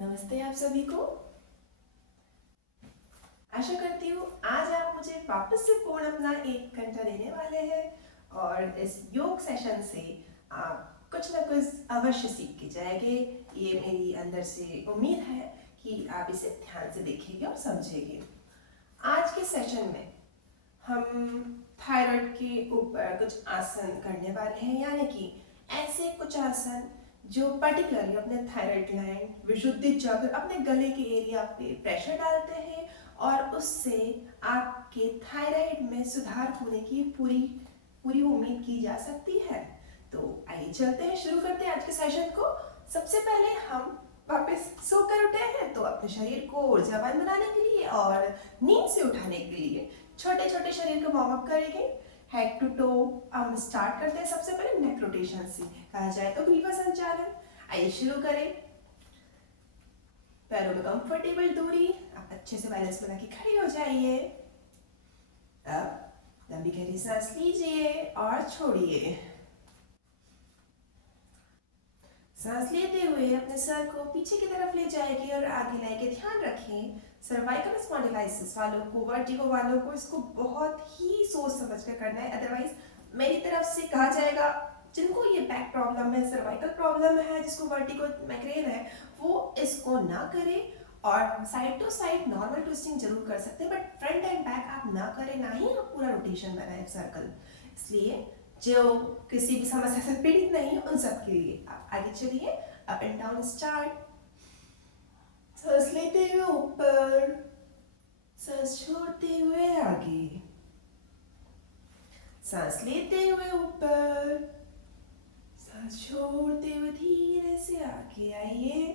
नमस्ते आप सभी को। आशा करती हूँ आज आप मुझे वापस से फोन अपना 1 घंटा देने वाले हैं और इस योग सेशन से आप कुछ ना कुछ अवश्य सीख के जाएंगे। ये मेरी अंदर से उम्मीद है कि आप इसे ध्यान से देखेंगे और समझेंगे। आज के सेशन में हम थायराइड के ऊपर कुछ आसन करने वाले हैं, यानी कि ऐसे कुछ आसन जो पर्टिकुलरली अपने थायराइड ग्लैंड विशुद्धि चक्र अपने गले के एरिया पे प्रेशर डालते हैं और उससे आपके थायराइड में सुधार होने की पूरी पूरी उम्मीद की जा सकती है। तो आइए चलते हैं, शुरू करते हैं आज के सेशन को। सबसे पहले हम वापस सोकर उठे हैं तो अपने शरीर को ऊर्जावान बनाने के लिए और नींद से उठाने के लिए छोटे छोटे शरीर को वार्म अप करेंगे। हेड टू टो हम स्टार्ट करते हैं सबसे पहले नेक रोटेशन से, कहा जाए तो ग्रीवा संचालन। आइए शुरू करें। पैरों में कंफर्टेबल दूरी, आप अच्छे से बैलेंस बना के खड़े हो जाइए। अब लंबी गहरी सांस लीजिए और छोड़िए। सांस लेते हुए अपने सर को पीछे की तरफ ले जाएंगे और आगे लाएंगे। ध्यान रखें सर्वाइकल स्पॉन्डिलाइसिस वालों को, वर्टिगो वालों को इसको बहुत ही सोच समझ कर करना है, अदरवाइज मेरी तरफ से कहा जाएगा जिनको ये बैक प्रॉब्लम है, सर्वाइकल प्रॉब्लम है, जिसको वर्टिगो माइग्रेन है, वो इसको ना करें। और side to side normal twisting जरूर कर सकते हैं, बट फ्रंट एंड बैक आप ना करें, ना ही आप पूरा रोटेशन बनाए सर्कल। इसलिए जो किसी भी समस्या से पीड़ित नहीं है उन सब के लिए आप आगे चलिए। Up and down start. सांस लेते हुए ऊपर, सांस छोड़ते हुए आगे, सांस लेते हुए ऊपर, सांस छोड़ते हुए धीरे से आगे आइए।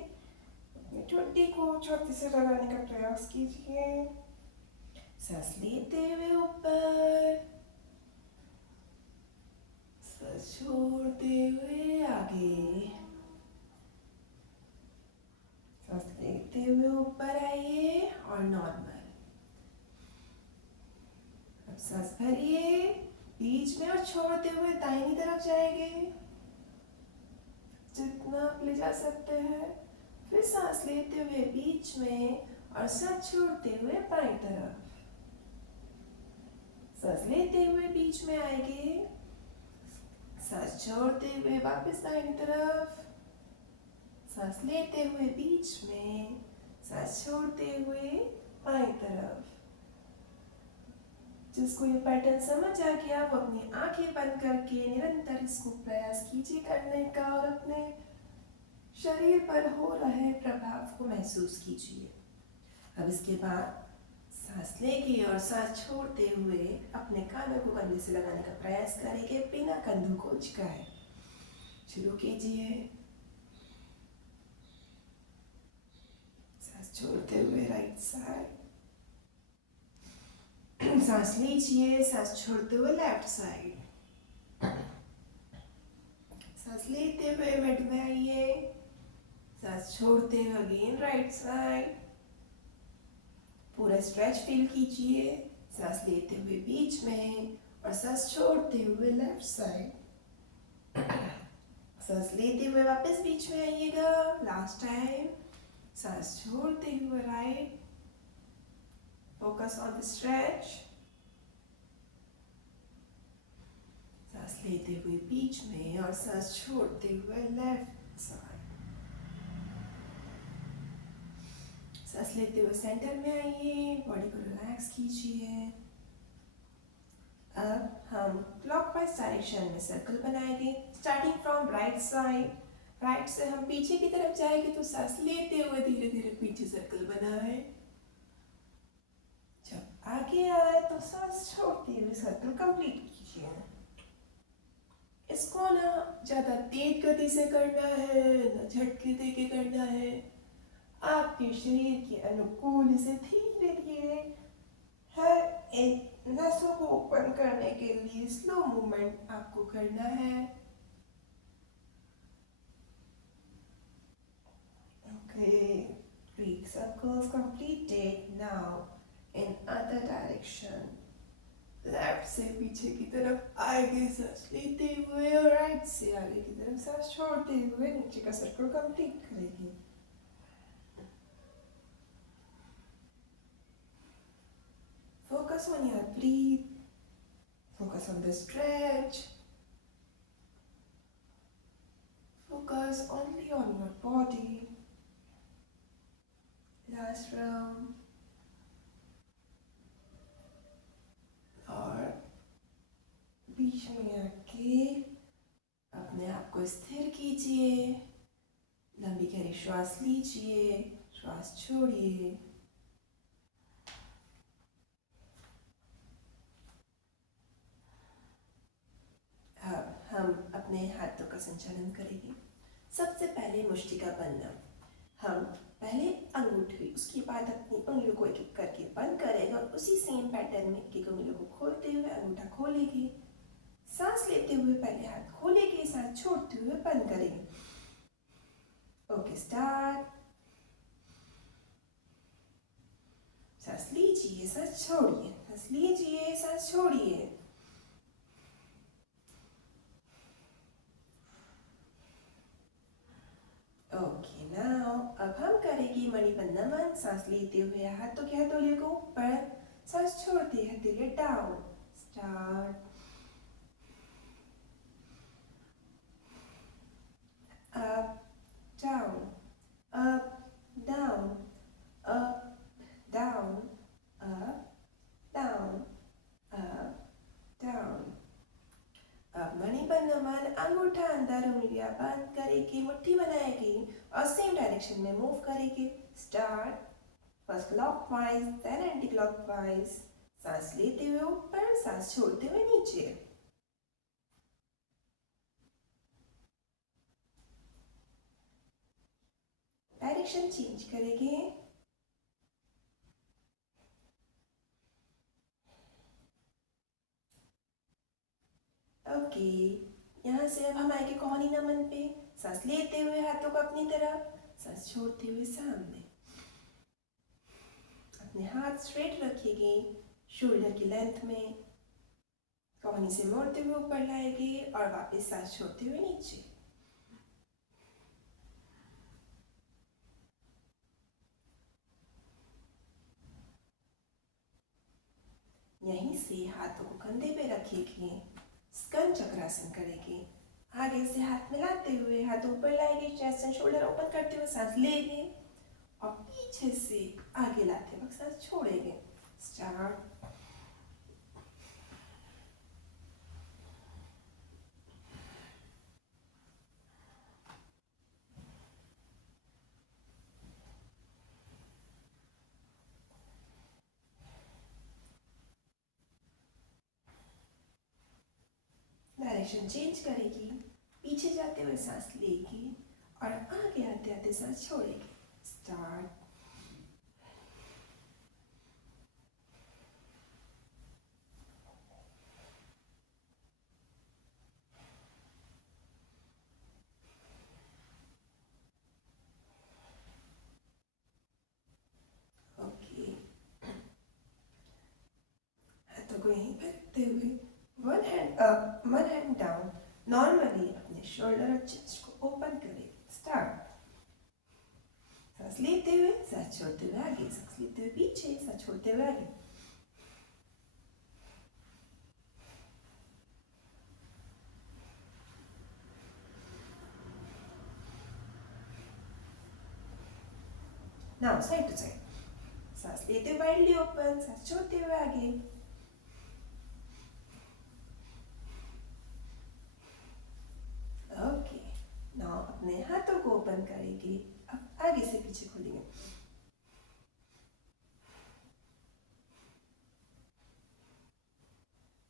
अपनी ठोड़ी को छाती से लगाने का प्रयास कीजिए। सांस लेते हुए ऊपर, सांस छोड़ते हुए आगे, सांस लेते हुए ऊपर आइए और नॉर्मल। अब सांस भरिए बीच में और छोड़ते हुए दाहिनी तरफ जाएंगे जितना आप ले जा सकते हैं। फिर सांस लेते हुए बीच में और सांस छोड़ते हुए बाईं तरफ। सांस लेते हुए बीच में आएंगे, सांस छोड़ते हुए वापस दाहिनी तरफ, सांस लेते हुए बीच में, सांस छोड़ते हुए बाईं तरफ। जिसको ये पैटर्न समझ आ गया वो अपनी आंखें बंद करके निरंतर इसको प्रयास कीजिए करने का और अपने शरीर पर हो रहे प्रभाव को महसूस कीजिए। अब इसके बाद सांस लेके और सांस छोड़ते हुए अपने कानों को कंधे से लगाने का प्रयास करेंगे बिना कंधों को झुकाए। शुरू कीजिए। सांस छोड़ते हुए राइट साइड, सांस लीजिए, सांस छोड़ते हुए लेफ्ट साइड, सांस लेते हुए मिड में आइए, सांस छोड़ते हुए अगेन राइट साइड। पूरा स्ट्रेच फील कीजिए। सांस लेते हुए बीच में और सांस छोड़ते हुए लेफ्ट साइड। सांस लेते हुए वापस बीच में आइएगा, लास्ट टाइम। सांस छोड़ते हुए right, focus on the stretch. सांस लेते हुए बीच में और सांस छोड़ते हुए लेफ्ट साइड। सांस लेते हुए सेंटर में आइए, बॉडी को रिलैक्स कीजिए। अब हम क्लॉकवाइज डायरेक्शन में सर्कल बनाएंगे, starting from right side. Right से हम पीछे की तरफ जाएंगे तो सांस लेते हुए धीरे धीरे पीछे सर्कल बनाए। जब आगे आए तो सांस छोड़ते हुए सर्कल कंप्लीट कीजिए। इसको ना ज़्यादा तेज गति से करना है, ना झटके दे के करना है। आपके शरीर के अनुकूल इसे धीरे धीरे हर एक नसों को ओपन करने के लिए स्लो मूवमेंट आपको करना है। Okay, 3 circles completed. Now in other direction. Left से पीछे की तरफ आगे सांस लेते हुए और राइट से आगे की तरफ सांस छोड़ते हुए नीचे का सर्कल कंप्लीट करेंगे। Focus on your breath. Focus on the stretch. Focus only on your body. Last round. और बीच में आके अपने आप को स्थिर कीजिए. लंबी गहरी श्वास लीजिए, श्वास छोड़िए. अब हम अपने हाथों का संचालन करेंगे. सबसे पहले मुष्टि का बंधन. हम पहले अंगूठी, उसके बाद अपनी उंगलियों को एक एक करके बंद करेंगे और उसी सेम पैटर्न में एक एक उंगलियों को खोलते हुए अंगूठा खोलेंगे. सांस लेते हुए पहले हाथ खोलेंगे, सांस छोड़ते हुए बंद करेंगे. Okay, start. सांस लीजिए, सांस छोड़िए, सांस लीजिए, सांस छोड़िए. ओके, नाउ अब हम करेंगे मणिबंध नमन. सांस लेते हुए हाथों के हथेलियों को ऊपर, सांस छोड़ते हथेलियां down. Start. Up down, up down, up down, up down, up down. अब मणिबंध नमन. अंगूठा अंदर, उंगलियां बंद करेगी, मुट्ठी बनाएगी और सेम डायरेक्शन में मूव करेगी. Start. First clockwise, then anti clockwise. सांस लेते हुए ऊपर, सांस छोड़ते हुए नीचे. डायरेक्शन चेंज करेंगे. ओके, यहाँ से अब हम आएंगे कोहनी नमन पे. सांस लेते हुए हाथों को अपनी तरफ, सांस छोड़ते हुए सामने. अपने हाथ स्ट्रेट रखिएगा शोल्डर की लेंथ में. कोहनी से मोड़ते हुए ऊपर लाएंगे और वापस सांस छोड़ते हुए नीचे. यहीं से हाथों को कंधे पे रखिएगा. स्कंद चक्रासन करेंगे. आगे से हाथ मिलाते हुए हाथ ऊपर लाएंगे, चेस्ट एंड शोल्डर ओपन करते हुए सांस लेंगे और पीछे से आगे लाते वक्त सांस छोड़ेंगे. स्टार्ट. डायरेक्शन चेंज करेगी. पीछे जाते हुए सांस लेगी और आगे आते आते सांस छोड़ेगी. स्टार्ट. ओके, हाथों को यहीं पर रखते हुए one hand up, one hand down. Normally अपने शोल्डर और चेस्ट को ओपन करें. स्टार्ट. सांस लेते हुए, सांस छोड़ते हुए आगे, सांस लेते हुए पीछे, सांस छोड़ते हुए आगे. Now side to side. सांस लेते हुए वाइडली ओपन, सांस छोड़ते हुए आगे. ओके, नाउ अपने हाथों को ओपन करेंगे. अब आगे से पीछे खोलेंगे.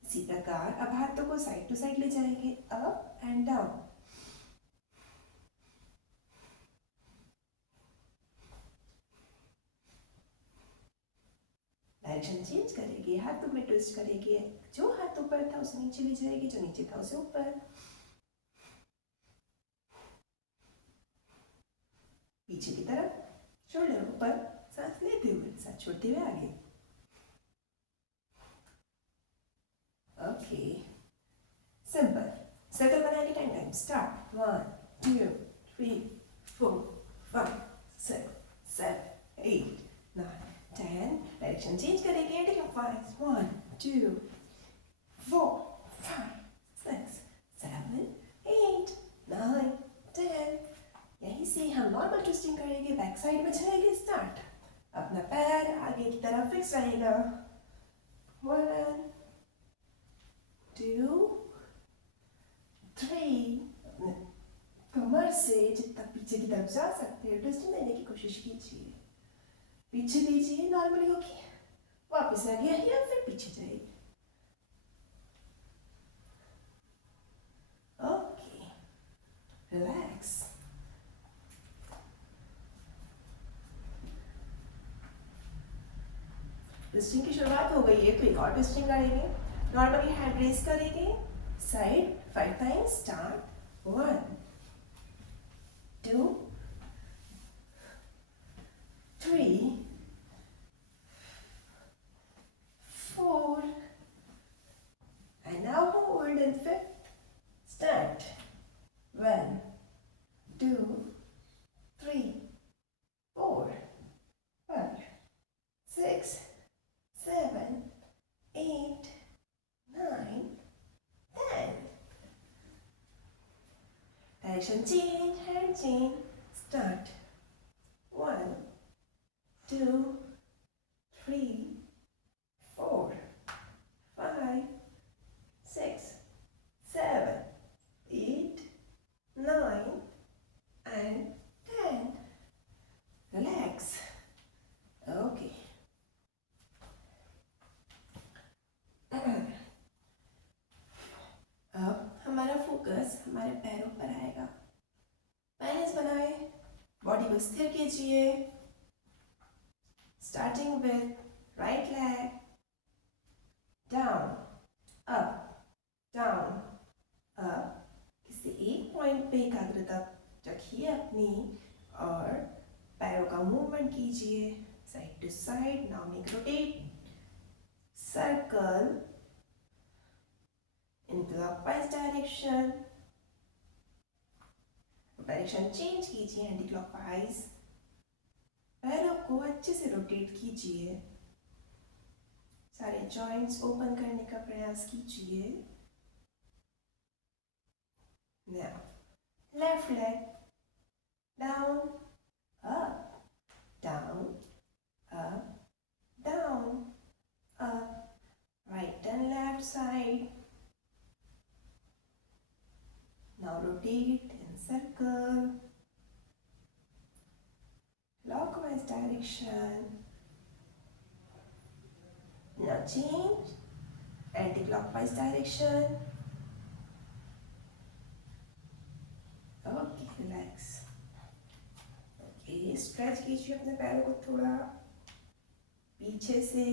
इसी प्रकार अब हाथों को साइड टू साइड ले जाएंगे, up and down. Direction change करेंगे. हाथों में ट्विस्ट करेंगे. जो हाथ ऊपर था उसे नीचे ले जाएगी, जो नीचे था उसे ऊपर. पीछे की तरफ, शोल्डर ऊपर, सांस लेते हुए, सांस छोड़ते हुए आगे. Okay, simple. सर्कल बनाएंगे 10 टाइम्स. स्टार्ट. 1 2 3 4 5 6 7 8 9 10. Direction change करेंगे anti-clockwise. 1, 2, 4, 5, 6, 7, 8, 9, 10. यहीं से हम नॉर्मल ट्विस्टिंग करेंगे. बैक साइड में जाएंगे. स्टार्ट. अपना पैर आगे की तरफ फिक्स रहेगा. 1, 2, 3. कमर से जितना पीछे की तरफ जा सकते हैं ट्विस्टिंग देने की कोशिश कीजिए. पीछे दीजिए. नॉर्मली होगी. वापस आ गया या फिर पीछे जाइए. ओके. रिलैक्स. ट्विस्टिंग की शुरुआत हो गई है तो एक और ट्विस्टिंग करेंगे. नॉर्मली हैंड रेस करेंगे. Side 5 times. Start. 1, 2, 3, 4, and now hold in 5th. Start. 1, 2, 3, 4, 5, 6, 7, 8, 9, 10. Direction change, hand change. Start. 1, 2, 3, 4, 5, 6, 7, 8, 9, and 10. Relax. Okay. अब हमारा फोकस हमारे पैरों पर आएगा. बैलेंस बनाए. बॉडी को स्थिर कीजिए. Starting with right leg. Down, up, down, up. किसी एक पॉइंट पे एकाग्रता रखिए अपनी और पैरों का मूवमेंट कीजिए. Side to side. Now make rotate. Circle in clockwise direction. Direction change कीजिए एंटी क्लॉकवाइज. पैरों को अच्छे से रोटेट कीजिए. सारे जॉइंट्स ओपन करने का प्रयास कीजिए. Now, left leg. Down, up, down, up, down, up. Right and left side. Now rotate in circle. Clockwise direction. Now change. Anti-clockwise direction. Okay, relax. Okay, stretch कीजिए अपने पैरों को थोड़ा. पीछे से,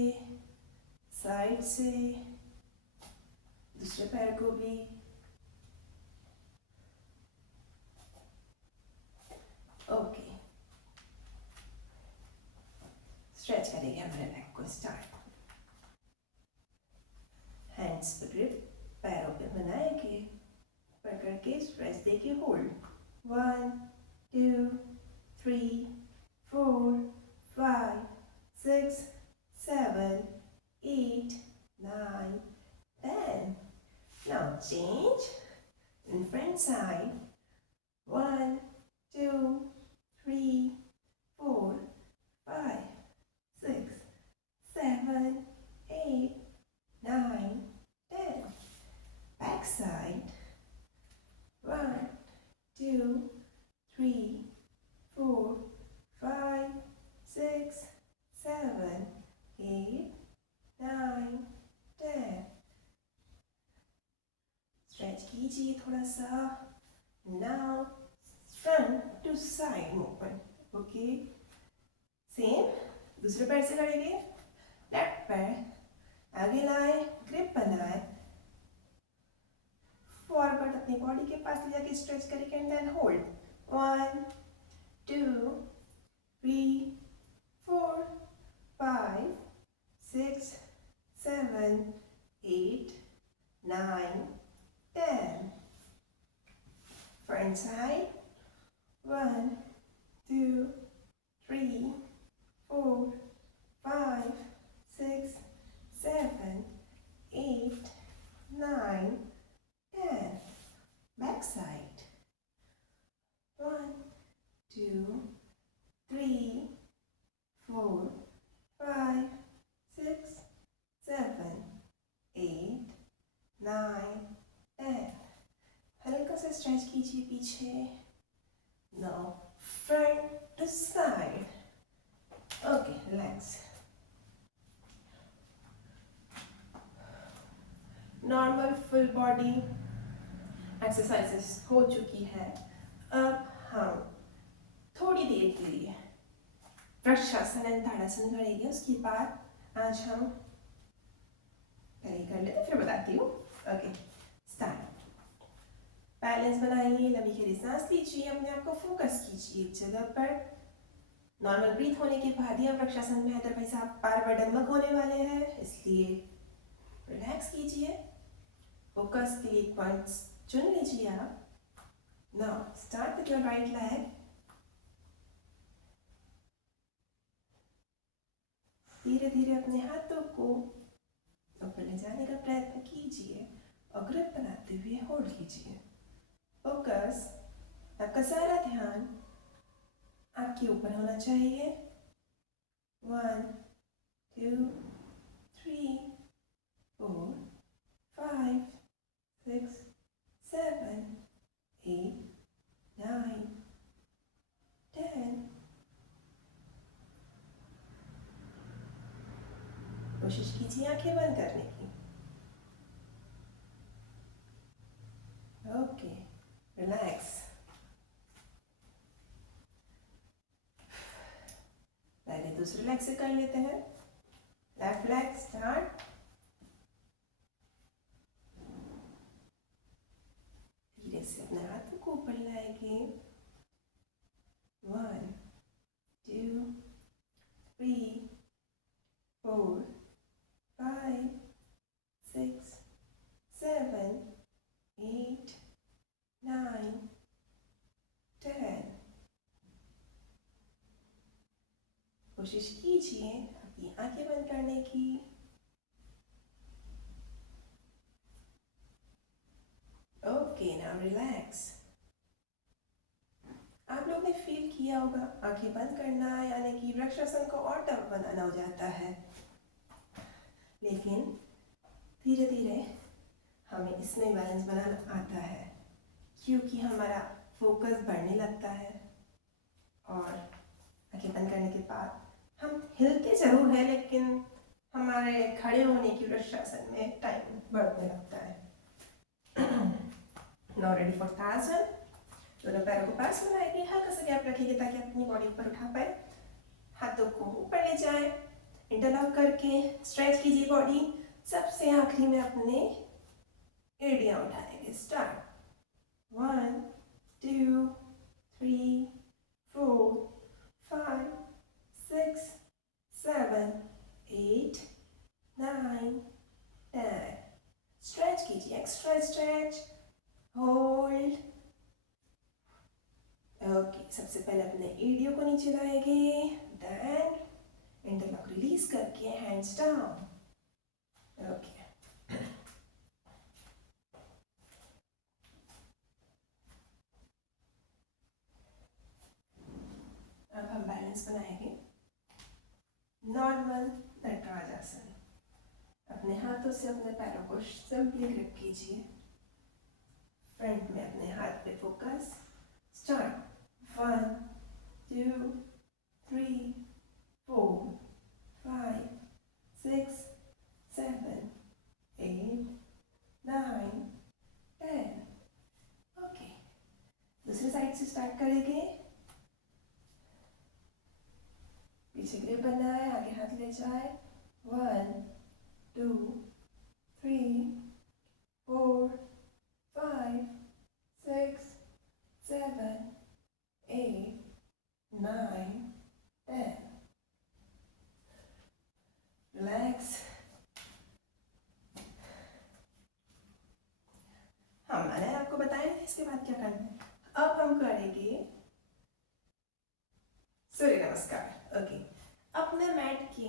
साइड से, दूसरे पैर को भी. ओके. स्ट्रेच करेंगे हमारे बैक को. स्टार्ट. हैंड्स पे ग्रिप पैरों पे बनाएंगे. पकड़ के स्ट्रेच देके hold. 1, 2, 3, 4, 5, 6, 7, 8, 9, 10. Now change in front side. 1, 2, 3, 4, 5, 6, 7, 8, 9, 10. Back side. 1, 2, 3, 4, 5, 6, 7, 8, 9, 10. Stretch कीजिए थोड़ा सा. Now front to side movement. Okay. Same दूसरे पैर से करेंगे. लेफ्ट पैर आगे लाए. ग्रिप बनाए. फॉरवर्ड अपनी बॉडी के पास ले जाके स्ट्रेच करेंगे and then hold. 1, 2, 3, 4, 5, 6, 7, 8, 9, 10. Front side. 1, 2, 3, 4, 5, 2, 3, 4, 5, 6, 7, 8, 9, 10. हल्का सा स्ट्रेच कीजिए पीछे. Now front to side. Okay, relax. Normal full body exercises हो चुकी है. अब हम थोड़ी देर के लिए वृक्षासन एंड ताड़ासन करेंगे. उसके बाद आज हम पहले कर लेते फिर बताती हूँ. Okay, start. बैलेंस बनाइए, लंबी गहरी सांस लीजिए, अपने आप को फोकस कीजिए एक जगह पर. नॉर्मल ब्रीथ होने के बाद ही आप वृक्षासन में, अदरवाइज आप बार बार डगमग होने वाले हैं, इसलिए रिलैक्स कीजिए. फोकस के लिए पॉइंट्स चुन लीजिए आप. Now start with your right leg. धीरे धीरे अपने हाथों को ऊपर ले जाने का प्रयत्न कीजिए और ग्रिप बनाते हुए होल्ड कीजिए. फोकस, आपका सारा ध्यान आपके ऊपर होना चाहिए. 1, 2, 3, 4, 5, 6, 7, 8, 9, 10. कोशिश कीजिए आंखें बंद करने की. Okay, relax. पहले दूसरे लेग से कर लेते हैं. Left leg start. धीरे से अपने हाथों को ऊपर लाएंगे. 1, 2, 3, 4, 5, 6, 7, 8, 9, 10. कोशिश कीजिए अपनी आंखें बंद करने की. Okay, now relax. आप लोगों ने फील किया होगा आंखें बंद करना यानी कि वृक्षासन को और टफ बनाना हो जाता है, लेकिन धीरे धीरे हमें इसमें बैलेंस बनाना आता है क्योंकि हमारा फोकस बढ़ने लगता है. और आंखें बंद करने के बाद हम हिलते जरूर है, लेकिन हमारे खड़े होने की वृक्षासन में टाइम बढ़ने लगता है. नाउ रेडी फॉर ताड़ासन. दोनों पैरों को पास में लाएंगे, हल्का सा गैप रखिए ताकि अपनी बॉडी ऊपर उठा पाए. हाथों को ऊपर ले जाए, इंटरलॉक करके स्ट्रेच कीजिए बॉडी. सबसे आखिरी में अपने एड़ियां उठाएंगे. स्टार्ट. 1, 2, 3, 4, 5, 6, 7, 8, 9, 10. स्ट्रेच कीजिए, एक्स्ट्रा स्ट्रेच, होल्ड. ओके, सबसे पहले अपने एड़ियों को नीचे लाएंगे. देन इंटरलॉक रिलीज करके हैंड्स डाउन. ओके, अब हम बैलेंस बनाएंगे. नॉर्मल नटराजासन. अपने हाथों से अपने पैरों को सिंपली ग्रिप कीजिए. फ्रंट में अपने हाथ पे फोकस. स्टार्ट. 1, 2, 3, 4, 5, 6, 7, 8, 9, 10. ओके, दूसरी साइड से स्टार्ट करेंगे. पीछे ग्रिप बनाए, आगे हाथ ले जाए. 1, 2, 3, 4, 5, 6, 7, 8, 9, 10. रिलैक्स. हाँ, मैंने आपको बताया था इसके बाद क्या करना है. अब हम करेंगे सूर्य नमस्कार. ओके, अपने मैट के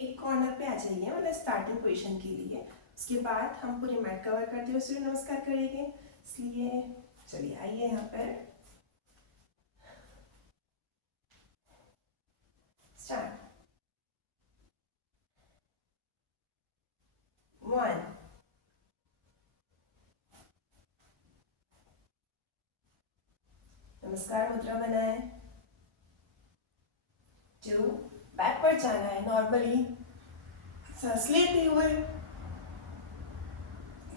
एक कॉर्नर पे आ जाइए, मतलब स्टार्टिंग पोजीशन के लिए. उसके बाद हम पूरी मैट कवर करते हुए सूर्य नमस्कार करेंगे. इसलिए चलिए आइए यहाँ पर. नमस्कार मुद्रा बनाए। 2, बैकवर्ड जाना है नॉर्मली, सांस लेते हुए।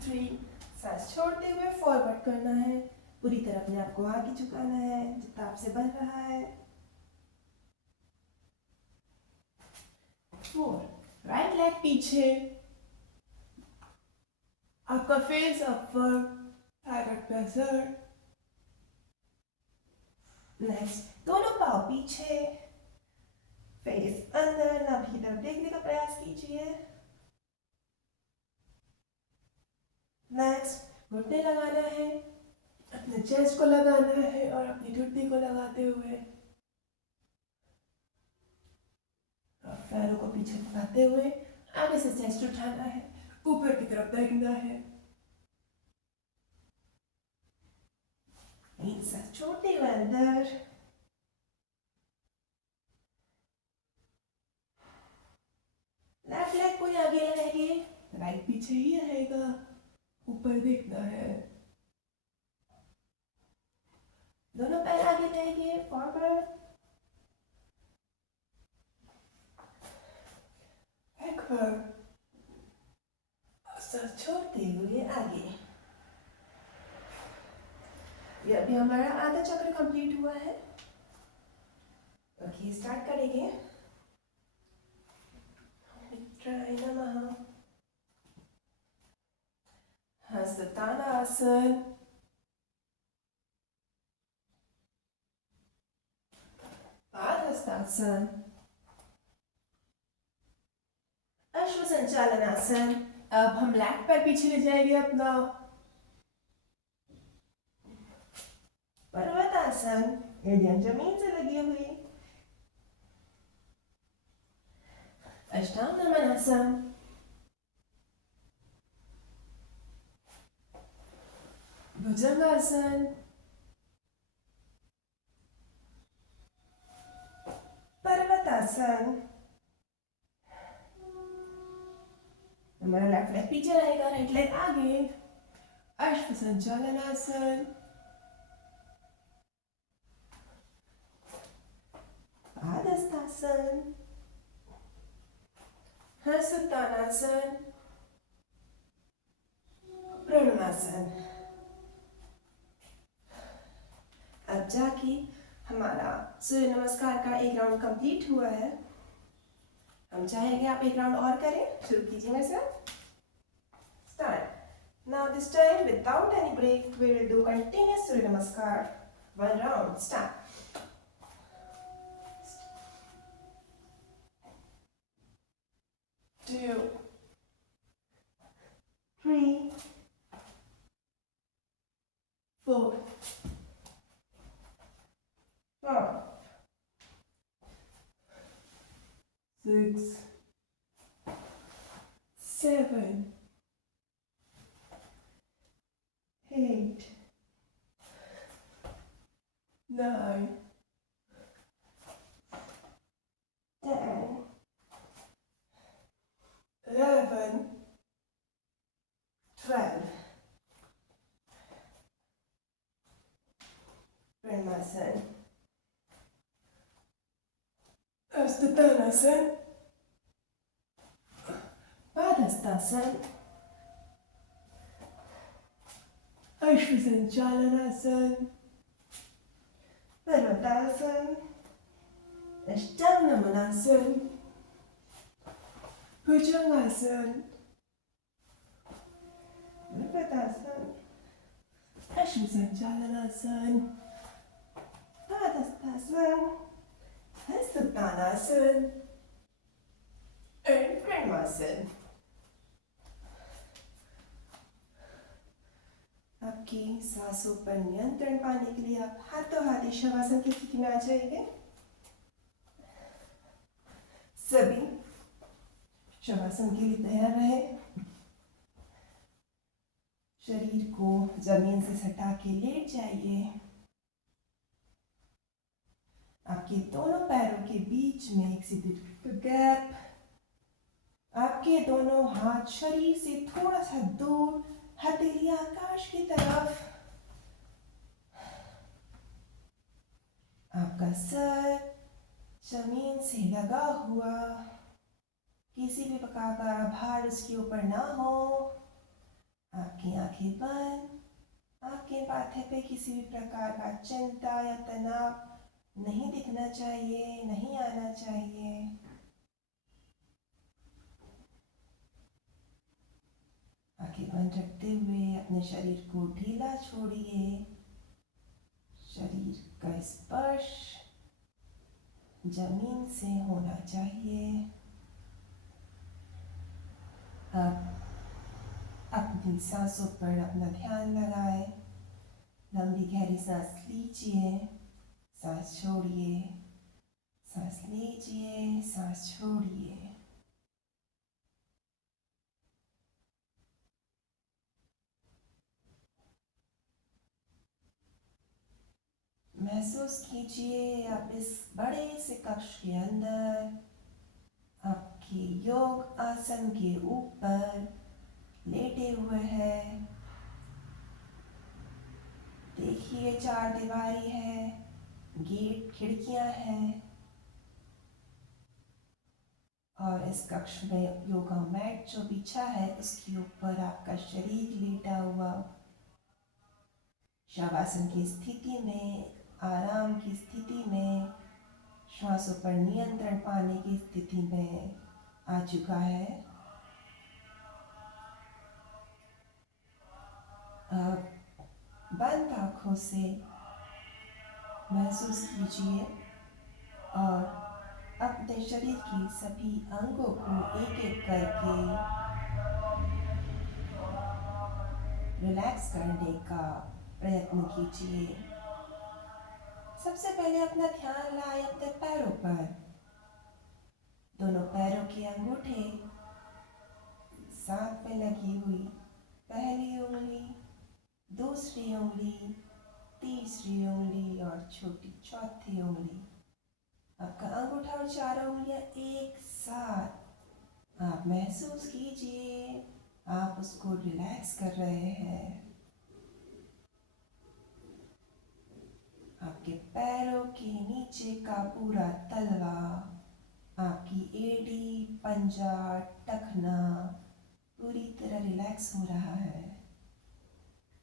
3, सांस छोड़ते हुए फॉरवर्ड करना है, पूरी तरह अपने आप को आगे झुकाना है जितना आपसे बन रहा है। 4, राइट लेग पीछे, आपका face upward, thyroid pressure. Next, दोनों पाँव पीछे, फेस अंदर, नाभि की तरफ देखने का प्रयास कीजिए। नेक्स्ट, घुटने लगाना है, अपने चेस्ट को लगाना है और अपनी घुटने को लगाते हुए और पैरों को पीछे लगाते हुए आगे से चेस्ट उठाना है, ऊपर की तरफ देखना है। सांस छोड़ते हुए अंदर, लेफ्ट लेग को आगे लगाएंगे, राइट पीछे ही रहेगा, ऊपर देखना है। दोनों पैर आगे लाएंगे, फॉरवर्ड, बैकवर्ड, सांस छोड़ते हुए आगे। ये अभी हमारा आधा चक्र कंप्लीट हुआ है। ओके, स्टार्ट करेंगे। मित्राय नमः। हस्ततानासन, पादहस्तासन, अश्व संचालनासन। अब हम लेफ्ट पैर पीछे ले जाएंगे अपना। पर्वतासन, एडियम जमीन से लगी हुई। अष्टांग नमनासन, भुजंगासन, पर्वतासन। हमारा लेफ्ट लेग पीछे रहेगा, राइट लेग आगे। अश्व संचालनासन, पादहस्तासन, हस्ततानासन, प्रणवासन। अब जाके हमारा सूर्य नमस्कार का एक राउंड कंप्लीट हुआ है। हम चाहेंगे आप एक राउंड और करें। शुरू कीजिए मेरे साथ। Start. Now this time without any break we will do continuous सूर्य नमस्कार. One round. Start. 2, 3, 4, 5, 6, 7, 8, 9, 10, 11, 12. Pranamasan. Hastadhanasan. Padhasthasana. Ashvasanchalanasana. Parvatasana. Ashtanamanasana. Bhujangasana. Parvatasana. Ashvasanchalanasana. Padhasthasana. Hastadhanasana. And Pranamasan. आपकी सांसों पर नियंत्रण पाने के लिए आप हाथों हाथ शवासन की स्थिति में आ जाइए। सभी शवासन के लिए तैयार रहे। शरीर को जमीन से सटा के लेट जाइए। आपके दोनों पैरों के बीच में एक सीधी गैप। आपके दोनों हाथ शरीर से थोड़ा सा दूर, हथेली आकाश की तरफ। आपका सर जमीन से लगा हुआ, किसी भी प्रकार का भार उसके ऊपर ना हो। आपकी आंखें बंद, आपके माथे पे किसी भी प्रकार का चिंता या तनाव नहीं दिखना चाहिए, नहीं आना चाहिए। आंखें बंद रखते हुए अपने शरीर को ढीला छोड़िए। शरीर का स्पर्श जमीन से होना चाहिए। अब अपनी सांसों पर अपना ध्यान लगाएं। लंबी गहरी सांस लीजिए, सांस छोड़िए, सांस लीजिए, सांस छोड़िए। महसूस कीजिए आप इस बड़े से कक्ष के अंदर आपके योग आसन के ऊपर लेटे हुए हैं। देखिए चार दीवारी है, गेट, खिड़कियां हैं और इस कक्ष में योगा मैट जो बिछा है उसके ऊपर आपका शरीर लेटा हुआ शवासन की स्थिति में, आराम की स्थिति में, श्वासों पर नियंत्रण पाने की स्थिति में आ चुका है। अब बंद आँखों से महसूस कीजिए और अपने शरीर की सभी अंगों को एक एक करके रिलैक्स करने का प्रयत्न कीजिए। सबसे पहले अपना ध्यान लाए अपने पैरों पर। दोनों पैरों के अंगूठे साथ में लगी हुई, पहली उंगली, दूसरी उंगली, तीसरी उंगली और छोटी चौथी उंगली। आपका अंगूठा और चारों उंगलियां एक साथ। आप महसूस कीजिए आप उसको रिलैक्स कर रहे हैं। आपके पैरों के नीचे का पूरा तलवा, आपकी एड़ी, पंजा, टखना पूरी तरह रिलैक्स हो रहा है।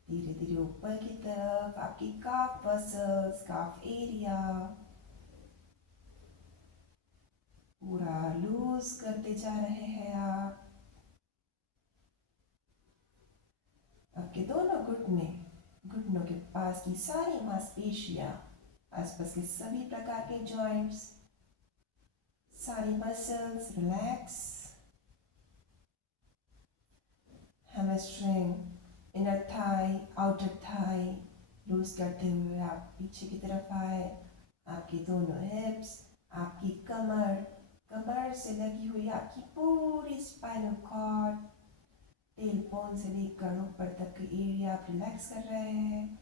धीरे धीरे ऊपर की तरफ आपकी काफ मसल्स, काफ एरिया पूरा लूज करते जा रहे हैं आप। आपके दोनों घुटनों के पास की सारी मांसपेशियां, आसपास के सभी प्रकार के जॉइंट्स, सारी muscles relax. Hamstring, inner thigh, outer thigh loose करते हुए आप पीछे की तरफ आए। आपकी दोनों हिप्स, आपकी कमर से लगी हुई आपकी पूरी स्पाइनल कॉर्ड, टेल बोन से लेकर ऊपर तक की एरिया आप रिलैक्स कर रहे हैं।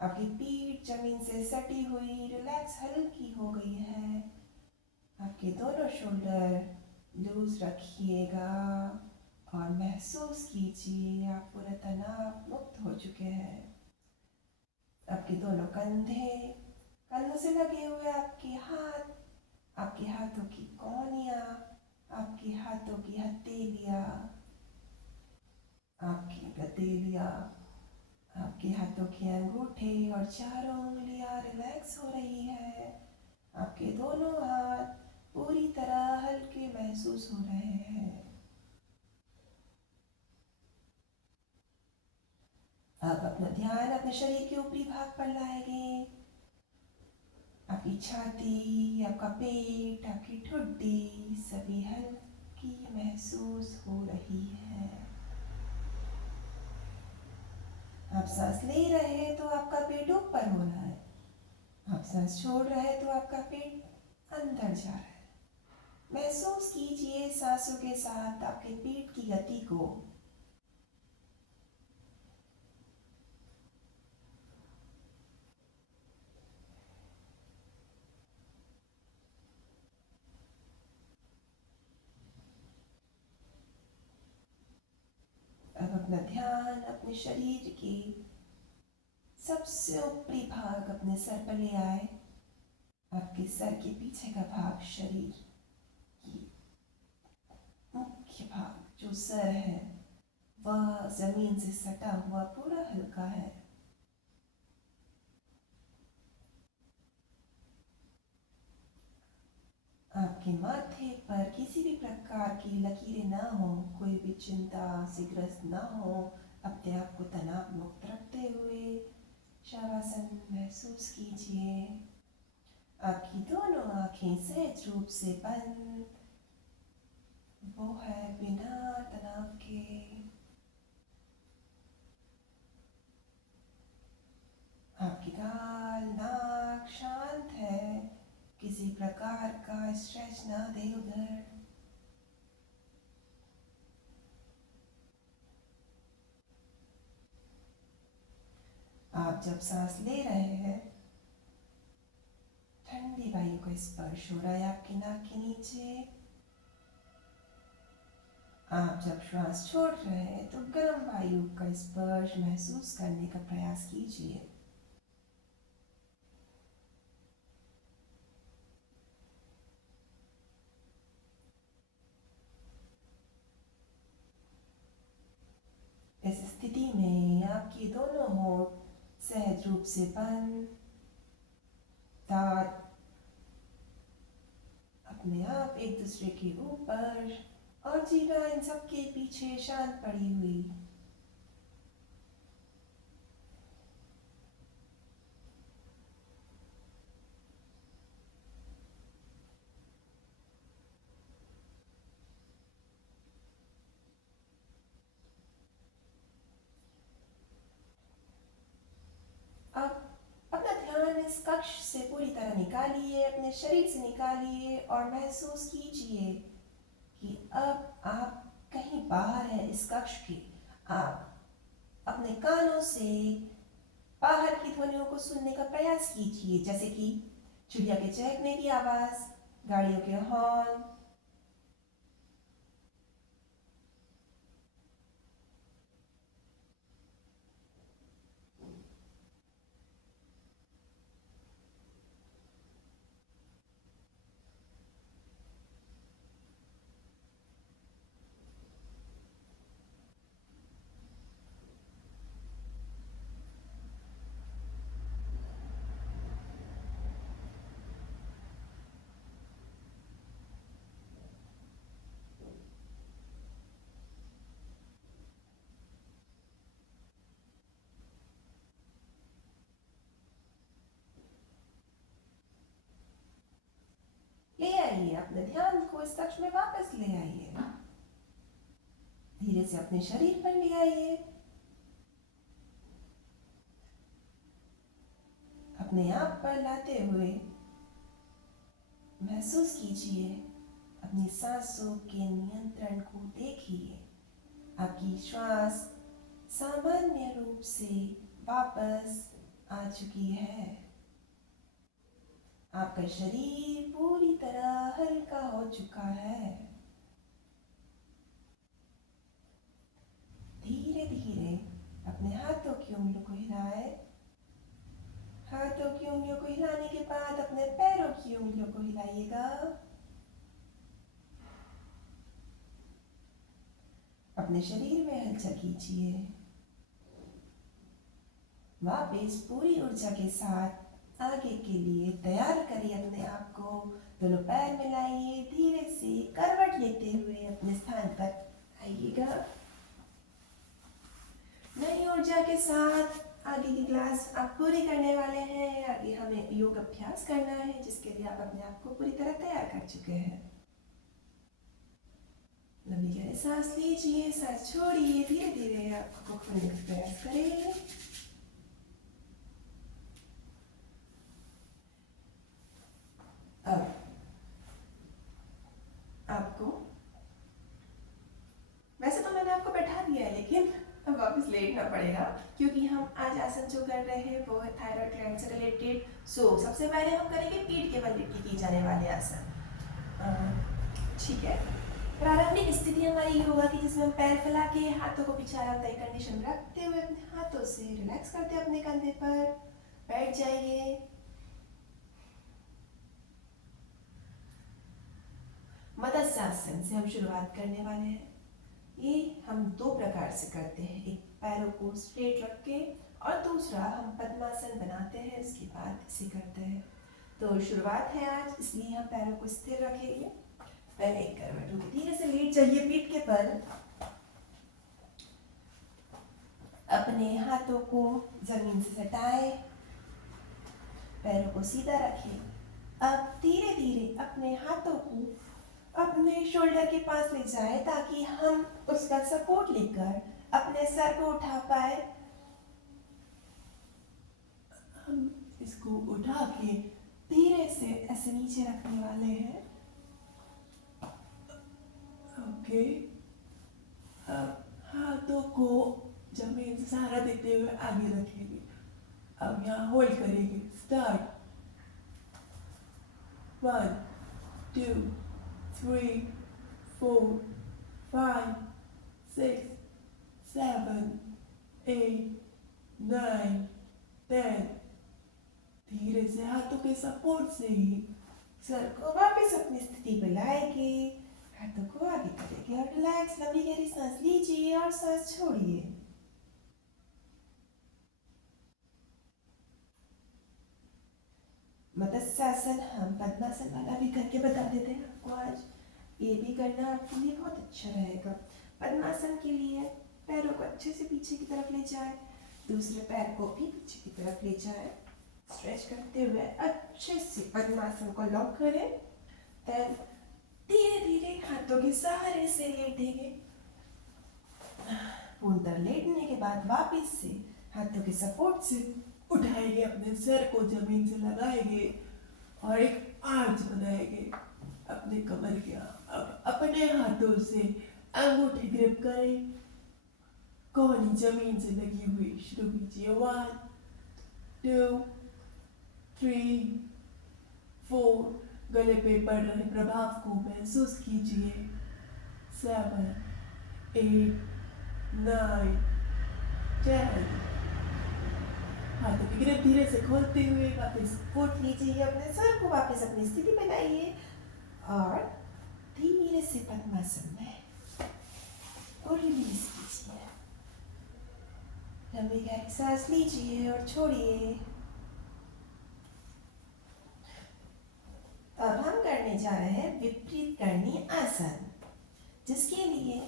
आपकी पीठ जमीन से सटी हुई रिलैक्स हल्की हो गई है। आपके दोनों शोल्डर लूज रखिएगा और महसूस कीजिए आप पूरा तनाव मुक्त हो चुके हैं। आपके दोनों कंधों से लगे हुए आपके हाथ, आपके हाथों की कोहनियाँ, आपके हाथों की हथेलियाँ, आपकी गठेलियाँ, आपके हाथों के अंगूठे और चारों उंगलियां रिलैक्स हो रही है। आपके दोनों हाथ पूरी तरह हल्के महसूस हो रहे हैं। अब अपना ध्यान अपने शरीर के ऊपरी भाग पर लाएंगे। आपकी छाती, आपका पेट, आपकी ठुड्डी सभी हल्की महसूस हो रही है। आप सांस ले रहे हैं तो आपका पेट ऊपर हो रहा है, आप सांस छोड़ रहे हैं तो आपका पेट अंदर जा रहा है। महसूस कीजिए सांसों के साथ आपके पेट की गति को। अब अपना ध्यान अपने शरीर के सबसे ऊपरी भाग अपने सर पर ले आए। आपके सर के पीछे का भाग, शरीर की मुख्य भाग जो सर है वह जमीन से सटा हुआ पूरा हल्का है। आपके माथे पर किसी भी प्रकार की लकीरें ना हो, कोई भी चिंता से ग्रस्त ना हो। अपने आप को तनाव मुक्त रखते हुए शवासन महसूस कीजिए। आपकी दोनों आंखें सहज रूप से बंद, वो है बिना तनाव के। आपकी गाल नाक शांत है, किसी प्रकार का स्ट्रेच ना दे उधर। आप जब सांस ले रहे हैं ठंडी वायु का स्पर्श हो रहा है आपकी नाक के नीचे। आप जब श्वास छोड़ रहे हैं तो गर्म वायु का स्पर्श महसूस करने का प्रयास कीजिए। इस स्थिति में आपकी दोनों होंठ सहज रूप से बंद, दांत अपने आप एक दूसरे के ऊपर और जीवा इन सबके पीछे शांत पड़ी हुई। अब अपना ध्यान इस कक्ष से पूरी तरह निकालिए, अपने शरीर से निकालिए और महसूस कीजिए कि अब आप कहीं बाहर हैं इस कक्ष के। आप अपने कानों से बाहर की ध्वनियों को सुनने का प्रयास कीजिए, जैसे कि चिड़िया के चहकने की आवाज, गाड़ियों के हॉर्न। ले आइए अपने ध्यान को इस कक्ष में वापस ले आइए। धीरे से अपने शरीर पर ले आइए। अपने आप पर लाते हुए महसूस कीजिए, अपनी सांसों के नियंत्रण को देखिए। आपकी श्वास सामान्य रूप से वापस आ चुकी है। आपका शरीर पूरी तरह हल्का हो चुका है। धीरे धीरे अपने हाथों की उंगलियों को हिलाएं। हाथों की उंगलियों को हिलाने के बाद अपने पैरों की उंगलियों को हिलाइएगा। अपने शरीर में हलचल कीजिए। वापस पूरी ऊर्जा के साथ आगे के लिए तैयार करिए अपने आप को। दोनों पैर मिलाइए, धीरे से करवट लेते हुए अपने स्थान पर आइएगा। नई ऊर्जा के साथ आगे की क्लास आप पूरी करने वाले हैं। आगे हमें योग अभ्यास करना है, जिसके लिए आप अपने आप को पूरी तरह तैयार कर चुके हैं। लंबी गहरी सांस लीजिए, सांस छोड़िए, धीरे धीरे आंखों को खोलने का प्रयास करें। अब आपको, वैसे तो मैंने आपको बैठा दिया है, लेकिन अब वापस लेटना पड़ेगा, क्योंकि हम आज आसन जो कर रहे हैं वो है थायराइड ग्लैंड से रिलेटेड। सबसे पहले हम करेंगे पीठ के बल लिट के किए जाने वाले आसन। ठीक है। प्रारंभिक स्थिति हमारी योगा की, जिसमें हम पैर फैला के हाथों को पीछे आरामदायी कंडीशन रखते हुए अपने हाथों से रिलैक्स करते हैं अपने कंधे पर बैठ जाइए। आसन से हम शुरुआत करने वाले हैं। ये हम दो प्रकार से करते हैं, एक पैरों को स्ट्रेट रख के और दूसरा हम पद्मासन बनाते हैं, उसके बाद इसे करते हैं। तो शुरुआत है आज, इसलिए हम पैरों को स्थिर रखेंगे। पहले एक करवट होगी, धीरे से लेट जाइए पीठ के बल, अपने हाथों को जमीन से सटाए, पैरों को सीधा रखें। अब धीरे धीरे अपने हाथों को अपने शोल्डर के पास ले जाए ताकि हम उसका सपोर्ट लेकर अपने सर को उठा पाए। हम इसको उठा के धीरे से ऐसे नीचे रखने वाले हैं। ओके, अब हाथों को जमीन से सहारा देते हुए आगे रखेंगे। अब यहाँ होल्ड करेंगे। स्टार्ट, 1 2 3 4 5 6 7 8 9 10। धीरे से हाथों के सपोर्ट से ही सर को वापस अपनी स्थिति पर लाएंगे, हाथों को आगे करेंगे और रिलैक्स लंबी गहरी सांस लीजिए और सांस छोड़िए। मत्स्यासन हम पद्मासन वाला भी करके बता देते हैं आपको आज। ये भी करना आपके लिए बहुत अच्छा रहेगा। पद्मासन के लिए पैरों को अच्छे से पीछे की तरफ ले जाए, दूसरे पैर को भी पीछे की तरफ ले जाए, स्ट्रेच करते हुए अच्छे से पद्मासन को लॉक करें। देन धीरे धीरे हाथों के सहारे से लेटेंगे। पूर्णतः लेटने के बाद वापस से हाथों के सपोर्ट से उठाएंगे, अपने सर को जमीन से लगाएंगे और एक आर्च बनाएंगे अपने कमर के। अब अपने हाथों से अंगूठे ग्रिप करें, कोहनी जमीन से लगी हुई शुरू कीजिए। 1 2 3 4, गले पे पड़ रहे प्रभाव को महसूस कीजिए। 7 8 9 10। हाथों की ग्रिप धीरे से खोलते हुए वापस उठ लीजिए, अपने सर को वापस अपनी स्थिति बनाइए और धीरे से पद्मासन में और रिलीज कीजिए। लंबी गहरी सांस लीजिए और छोड़िए। अब हम करने जा रहे हैं विपरीत करणी आसन, जिसके लिए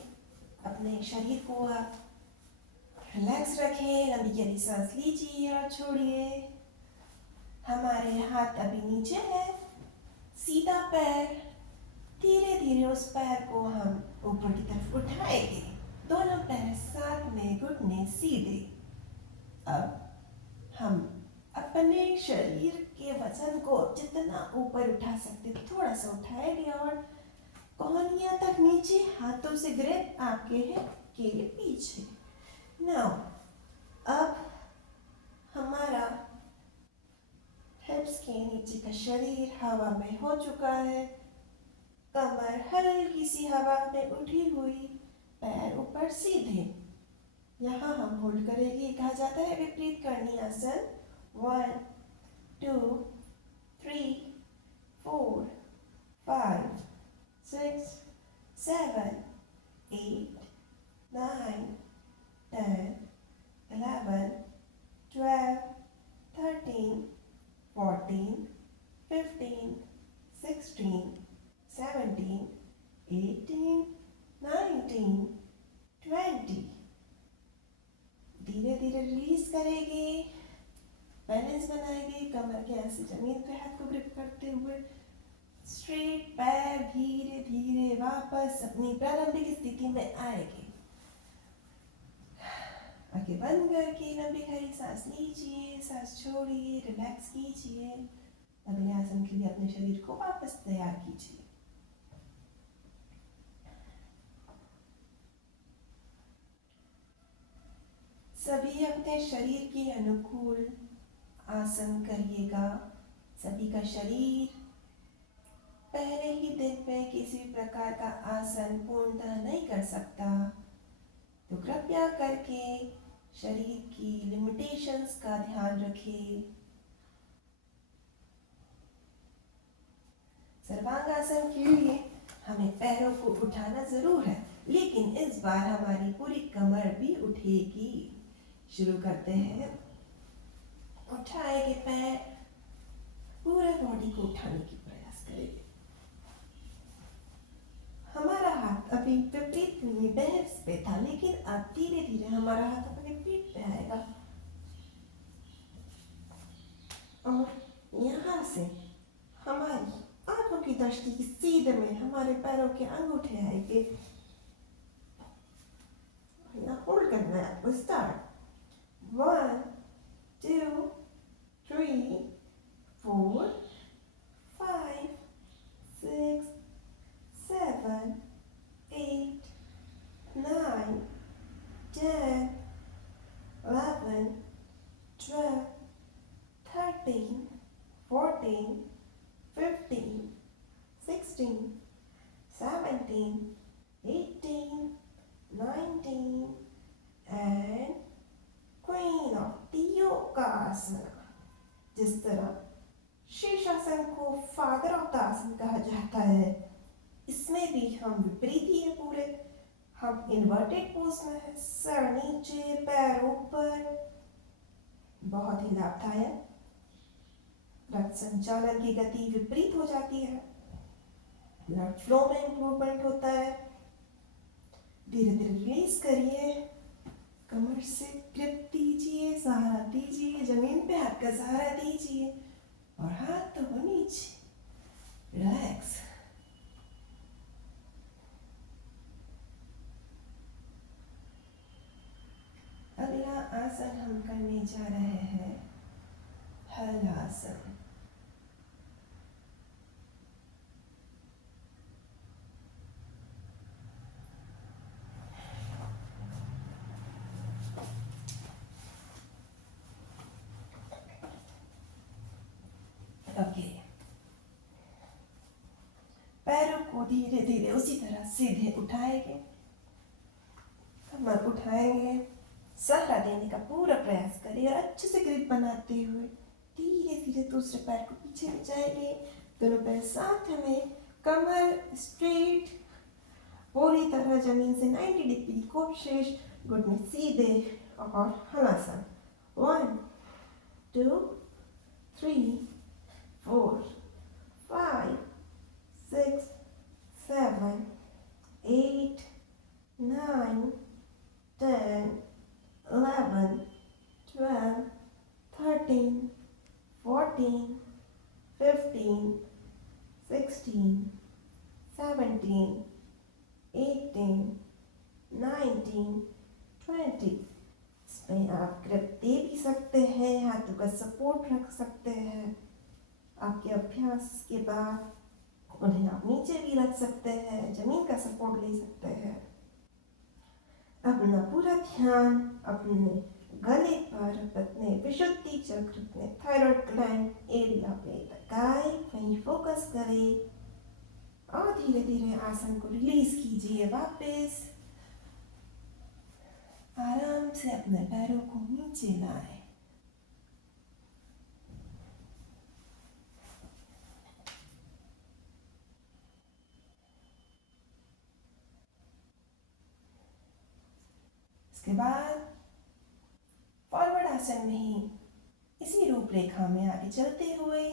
अपने शरीर को आप रिलैक्स रखें, लंबी गहरी सांस लीजिए और छोड़िए। हमारे हाथ अभी नीचे है, सीधा पैर, धीरे धीरे उस पैर को हम ऊपर की तरफ उठाएंगे, दोनों पैर साथ में, घुटने सीधे। अब हम अपने शरीर के वजन को जितना ऊपर उठा सकते थोड़ा सा उठाएंगे और कोहनियां तक नीचे, हाथों से ग्रिप आपके हिप के पीछे। नाउ अब हमारा हिप्स के नीचे का शरीर हवा में हो चुका है, कमर हल्की सी हवा में उठी हुई, पैर ऊपर सीधे। यहाँ हम होल्ड करेंगे, कहा जाता है विपरीत करणी आसन। 1 2 3 4 5 6 7 8 9 10 11 12 13 14 15 16 17 18 19 20। धीरे धीरे रिलीज करेंगे, बैलेंस बनाएंगे, कमर के ऐसे जमीन पे हाथ को ग्रिप करते हुए स्ट्रेट पैर धीरे धीरे वापस अपनी प्रारंभिक स्थिति में आएंगे। आंखें बंद करके लंबी गहरी सांस लीजिए, सांस छोड़िए, रिलैक्स कीजिए। अगले आसन के लिए अपने शरीर को वापस तैयार कीजिए। सभी अपने शरीर के अनुकूल आसन करिएगा। सभी का शरीर पहले ही दिन में किसी भी प्रकार का आसन पूर्णतः नहीं कर सकता, तो कृपया करके शरीर की लिमिटेशंस का ध्यान रखें। सर्वांगासन के लिए हमें पैरों को उठाना जरूर है, लेकिन इस बार हमारी पूरी कमर भी उठेगी। शुरू करते हैं। उठाएंगे पैर, पूरे बॉडी को उठाने की प्रयास करेंगे। हमारा हाथ अभी विपरीत हिप्स पे था, लेकिन अब धीरे धीरे हमारा हाथ अपने पीठ पे आएगा और यहाँ से हमारी आंखों की दृष्टि सीधे में हमारे पैरों के अंगूठे आएंगे। यहाँ होल्ड करना है आपको। Start 1 2 3 4 5 6 7 8 9 10 11 12 13 14 15 16 17 18 19 and Queen of the Yogasana। जिस तरह शीर्षासन को फादर ऑफ द आसन कहा जाता है, इसमें भी हम विपरीत ही है पूरे। हम इन्वर्टेड पोज में है, सर नीचे पैर ऊपर, बहुत ही लाभदायक। रक्त संचालन की गति विपरीत हो जाती है, ब्लड फ्लो में इंप्रूवमेंट होता है। धीरे धीरे रिलीज करिए, कमर से ग्रिप दीजिए, सहारा दीजिए, जमीन पे हाथ का सहारा दीजिए और हाथ तो नीचे। रिलैक्स। अगला आसन हम करने जा रहे हैं हलासन। ओके, पैरों को धीरे धीरे उसी तरह सीधे उठाएंगे, कमर उठाएंगे, सहारा देने का पूरा प्रयास करिए और अच्छे से ग्रिप बनाते हुए धीरे धीरे दूसरे पैर को पीछे ले जाएंगे। दोनों पैर साथ में, कमर स्ट्रेट, पूरी तरह जमीन से 90 डिग्री की कोशिश, घुटने सीधे और हलासन। 1 2 3 4 5 6 7 8 9 10 11 12 13 14 15 16 17 18 19 20। इसमें आप ग्रिप दे भी सकते हैं, हाथों का सपोर्ट रख सकते हैं। आपके अभ्यास के बाद उन्हें आप नीचे भी रख सकते हैं, जमीन का सपोर्ट ले सकते हैं। अपना पूरा ध्यान अपने गले पर, अपने विशुद्धि चक्र, अपने थायराइड ग्लैंड एरिया पे लगाए, वहीं फोकस करें और धीरे धीरे आसन को रिलीज कीजिए। वापस आराम से अपने पैरों को नीचे लाएं। इसके बाद फॉरवर्ड आसन में ही इसी रूपरेखा में आगे चलते हुए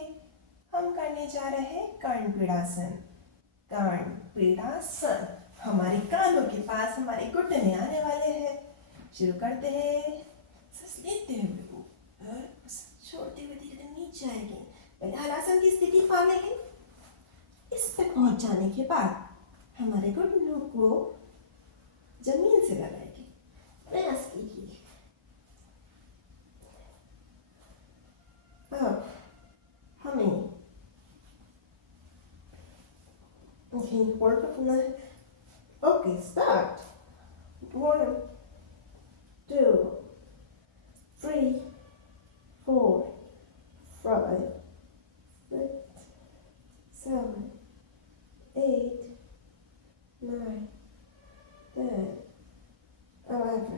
हम करने जा रहे हैं कर्ण पीड़ासन। कर्ण पीड़ासन हमारे कानों के पास हमारे घुटने आने वाले हैं। शुरू करते हैं। सांस लेते हुए ऊपर, छोड़ते हुए धीरे धीरे नीचे आएंगे। पहले हलासन की स्थिति पालेंगे। इस तक पहुंच जाने के बाद हमारे घुटनों को जमीन से लगाएंगे। प्रयास कीजिए। अब हमें होल्ड रखना है। Okay, start. 1 2 3 4 5 6 7 8 9 10 11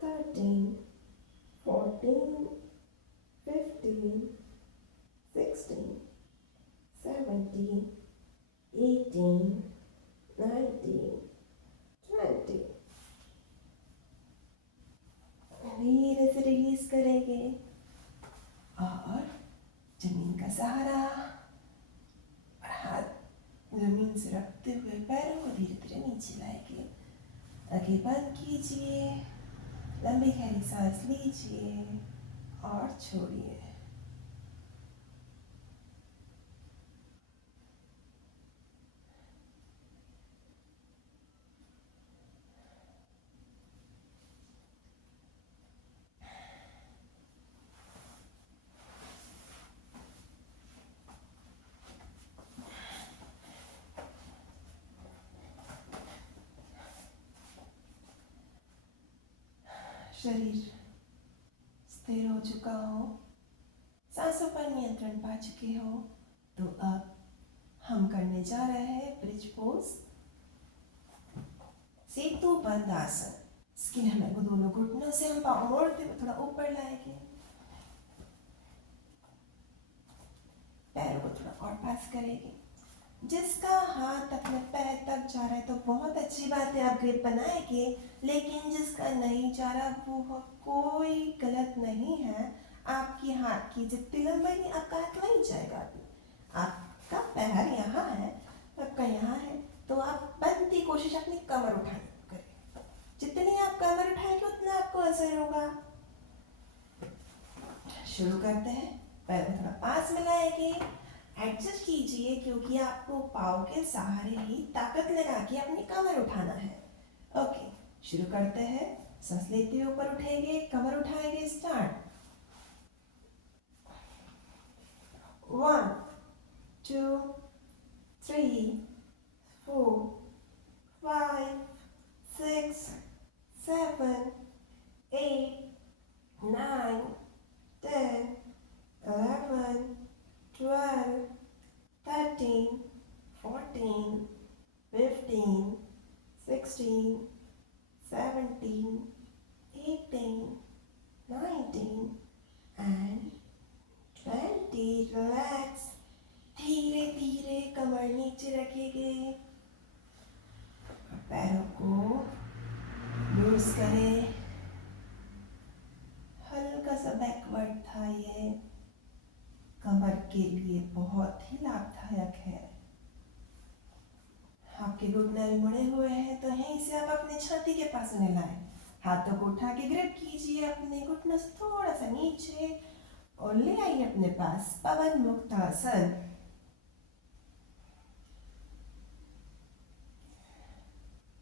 12 13 14 15 16 17 17, 18, 19, 20। धीरे से रिलीज करेंगे और जमीन का सहारा और हाथ जमीन से रखते हुए पैरों को धीरे धीरे नीचे लाएंगे। आगे बंद कीजिए, लंबी गहरी सांस लीजिए और छोड़िए। शरीर स्थिर हो चुका हो, सांसों पर नियंत्रण पा चुके हो, तो अब हम करने जा रहे हैं ब्रिज पोज, सेतु बंद आसन। इसके लिए हमें को दोनों घुटनों से हम पाँव मोड़ते हुए थोड़ा ऊपर लाएंगे, पैरों को थोड़ा और पास करेंगे। जिसका हाथ अपने पैर तक जा रहा है तो बहुत अच्छी बात है, आप ग्रिप बनाएंगे, लेकिन जिसका नहीं जा रहा वो कोई गलत नहीं है। आपकी हाथ की जितनी लंबाई नहीं, आपका हाथ वहीं जाएगा। आपका पैर यहाँ है, आपका यहाँ है, तो आप बनती कोशिश अपनी कमर उठाने की करें। जितनी आप कमर उठाएंगे उतना आपको असर होगा। शुरू करते हैं, पैर को थोड़ा पास मिलाएंगे, एडजस्ट कीजिए क्योंकि आपको पाँव के सहारे ही ताकत लगा के अपनी कमर उठाना है। ओके, शुरू करते हैं। सांस लेते हुए ऊपर उठेंगे, कमर उठाएंगे, स्टार्ट। 1 2 3 4 5 6 7 8 9 10 11 12 13 14 15 16 17 18 19 and 20। रिलैक्स, धीरे धीरे कमर नीचे रखेंगे, पैरों को लूज करें। हल्का सा बैकवर्ड था, ये कमर के लिए बहुत ही लाभदायक है। आपके घुटने भी मुड़े हुए हैं तो यहीं से आप अपने छाती के पास उन्हें लाएं। हाथों को उठा के ग्रिप कीजिए अपने घुटनों से थोड़ा सा नीचे और ले आइए अपने पास पवन मुक्त आसन।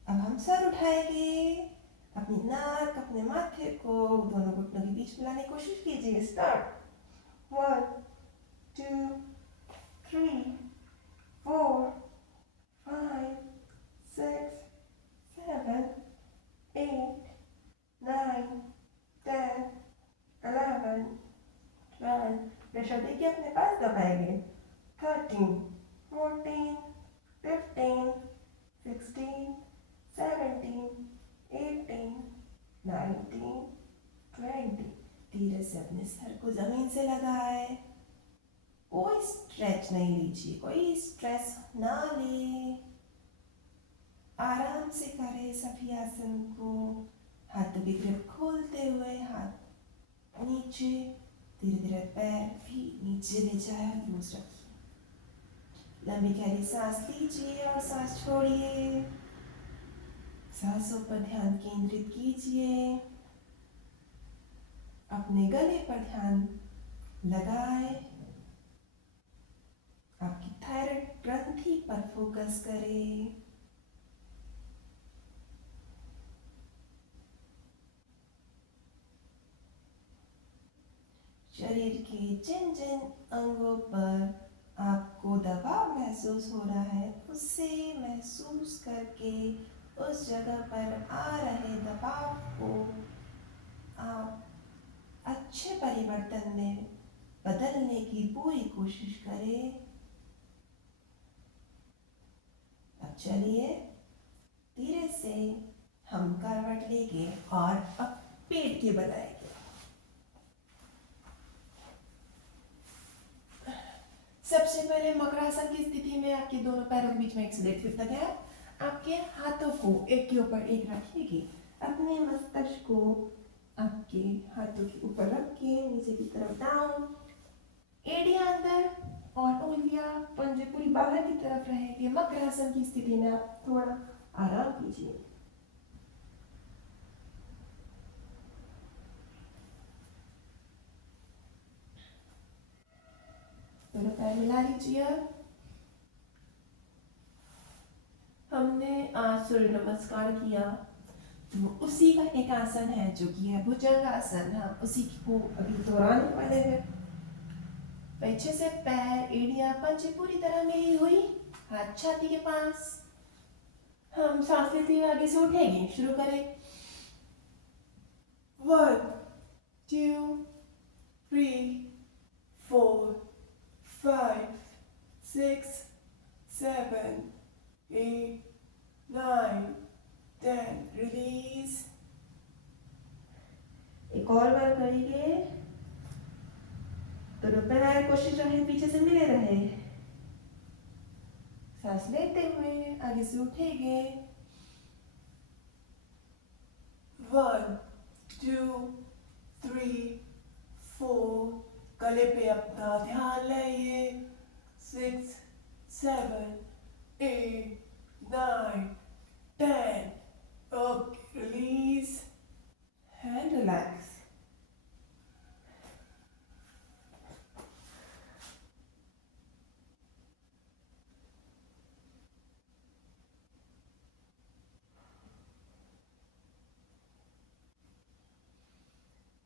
अब हम सर उठाएंगे, अपनी नाक अपने माथे को दोनों घुटनों के बीच में लाने की कोशिश कीजिए। स्टार्ट। 1 2 3 4 5 6 7 8 9 10 11 12। प्रेशर देखिए अपने पास दबाएंगे। 13 14 15 16 17 18 19 20। धीरे से अपने सर को जमीन से लगाए, कोई स्ट्रेच नहीं लीजिए, कोई स्ट्रेस ना ले, आराम से करें सभी आसन को। हाथों की ग्रिप खोलते हुए हाथ नीचे, धीरे धीरे पैर भी नीचे ले जाए, लूज रखिए। लंबी गहरी सांस लीजिए और सांस छोड़िए। सांसों पर ध्यान केंद्रित कीजिए, अपने गले पर ध्यान लगाए, आपकी थायराइड ग्रंथि पर फोकस करें। शरीर के जिन जिन अंगों पर आपको दबाव महसूस हो रहा है, उसे महसूस करके उस जगह पर आ रहे दबाव को आप अच्छे परिवर्तन में बदलने की पूरी कोशिश करें। अब चलिए धीरे से हम करवट लेंगे और अब पेट के बनाएंगे। सबसे सबसे पहले मकरासन की स्थिति में आपके दोनों पैरों के बीच में एक से 1.5 फीट तक है। आपके हाथों को एक के ऊपर एक रखिएगा। अपने मस्तिष्क को आपके हाथों के ऊपर रख के नीचे की तरफ डाउन, एड़ियां अंदर और उंगलियां पंजे पूरी बाहर की तरफ रहेगी। मकरासन की स्थिति में आप थोड़ा आराम कीजिए। दोनों पैर मिला लीजिए। हमने आज सूर्य नमस्कार किया, तो उसी का एक आसन है जो कि है भुजंगासन। हम उसी को अभी दोहराने वाले हैं। पीछे से पैर, एड़ियां, पंजे पूरी तरह मिली हुई, हाथ छाती के पास। हम सांस लेते हुए आगे से उठेंगे। शुरू करें। 1 2 3 4 5 6 7 8 9 10। रिलीज। एक और बार करेंगे। दोनों पैर कोशिश रहे पीछे से मिले रहे। सांस लेते हुए आगे से उठेंगे। 1 2 3 4। गले पे अपना ध्यान लाइए। 6 7 8 9 10। Okay, release and relax.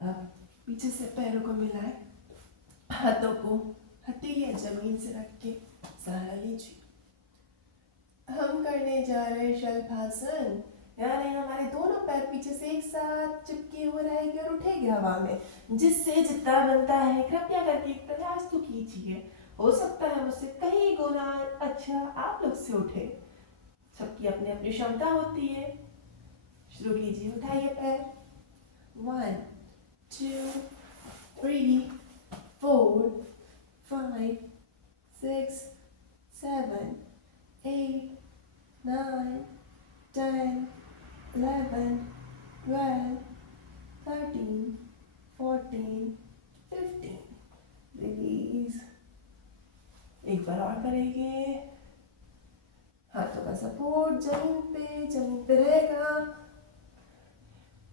अब पीछे से पैरों को मिलाए, हाथों को हथेलियां जमीन से रख के सहारा लीजिए। हम करने जा रहे शलभासन, यानी हमारे दोनों पैर पीछे से एक साथ चिपके हुए रहेंगे और उठेंगे हवा में। जिससे जितना बनता है कृपया करके एक प्रयास तो कीजिए। हो सकता है मुझसे कई गुना अच्छा आप लोग से उठे। सबकी अपनी अपनी क्षमता होती है। शुरू कीजिए। उठाइए पैर। 1 2 3 4 5 6 7 8 9 10 11 12 13 14 15। रिलीज। एक बार और करेंगे। हाथों का सपोर्ट जमीन पे रहेगा।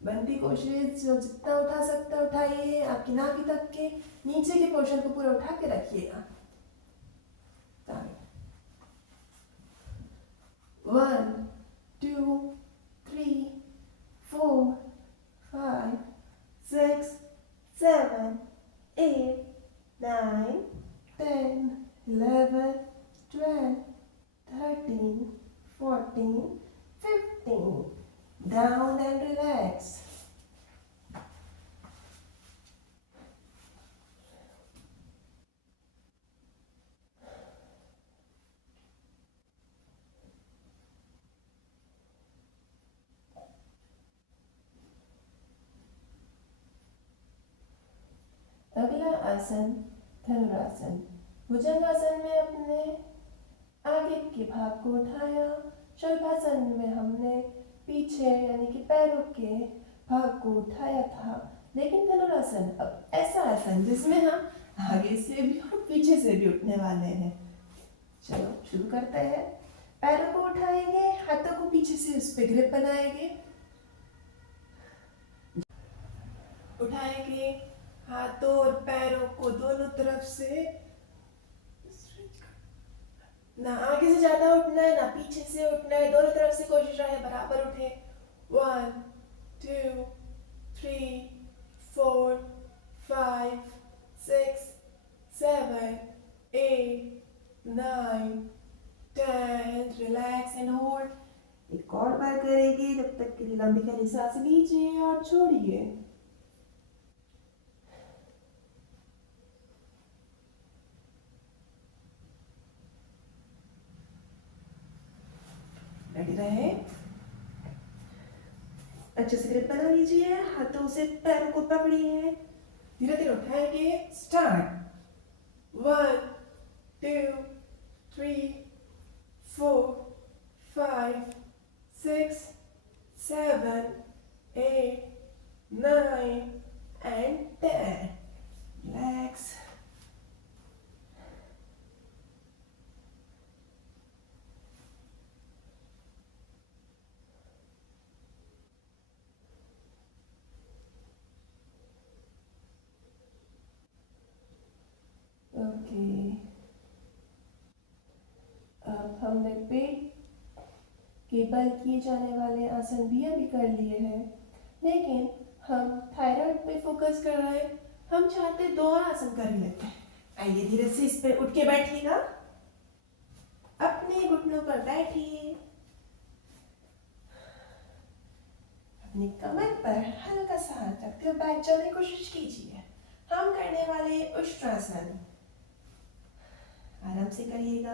बनती कोशिश जो जितना उठा सकता है उठाइए। आपकी नाभि तक के नीचे के पोर्शन को पूरा उठा के रखिएगा। 1 2 3 4 5 6 7 8 9 10 11 12 13 14 15। Down and relax. अगला आसन धनुरासन। भुजंगासन में अपने आगे के भाग को उठाया। शलभासन में हमने पीछे यानी कि पैरों के भाग को उठाया था। लेकिन धनुरासन अब ऐसा आसन जिसमें हम आगे से भी और पीछे से भी उठने वाले हैं। चलो शुरू करते हैं। पैरों को उठाएंगे, हाथों को पीछे से उस पे ग्रिप बनाएंगे। उठाएंगे हाथों और पैरों को दोनों तरफ से, ना आगे से ज्यादा उठना है ना पीछे से उठना है। दोनों तरफ से कोशिश रहे बराबर उठे। 1 2 3 4 5 6 7 8 9 10। Relax and hold. एक और बार करेंगे। जब तक के लिए लंबी गहरी सांस लीजिए और छोड़िए। रेडी रहे। अच्छे से ग्रिप बना लीजिए। हाथों से पैरों को पकड़िए। धीरे धीरे उठाएंगे। स्टार्ट। 1 2, 3, 4, 5, 6, 7, 8, 9, and 10. Relax. ओके, अब हमने पेट के बल किए जाने वाले आसन भी अभी कर लिए हैं, लेकिन हम थायराइड पे फोकस कर रहे हैं। हम चाहते 2 और आसन कर लेते हैं। आइए धीरे से इस पे उठ के बैठिएगा, अपने घुटनों पर बैठिए, अपनी कमर पर हल्का सा हाथ रखते हुए बैठ जाने की कोशिश कीजिए। हम करने वाले उष्ट्रासन। आराम से करिएगा।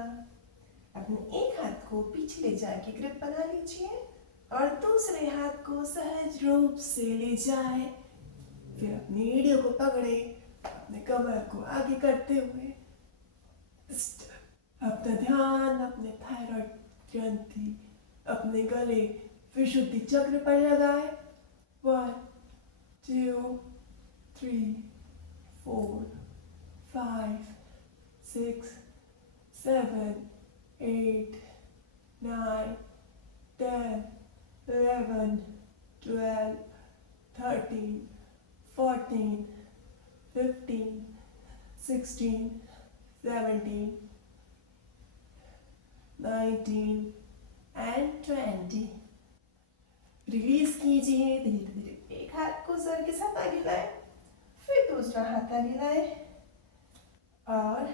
अपने एक हाथ को पीछे ले जाके ग्रिप बना लीजिए और दूसरे हाथ को सहज रूप से ले जाए। फिर अपनी एड़ियों को पकड़े, अपने कमर को आगे करते हुए अपना ध्यान अपने थायराइड ग्रंथि, अपने गले विशुद्धि चक्र पर लगाए। 1, 2, 3, 4, 5, 6, 7, 8, 9, 10, 11, 12, 13, 14, 15, 16, 17, 19 and 20. रिलीज कीजिए धीरे धीरे। एक हाथ को सर के साथ आगे लाए, फिर दूसरा हाथ आगे लाए और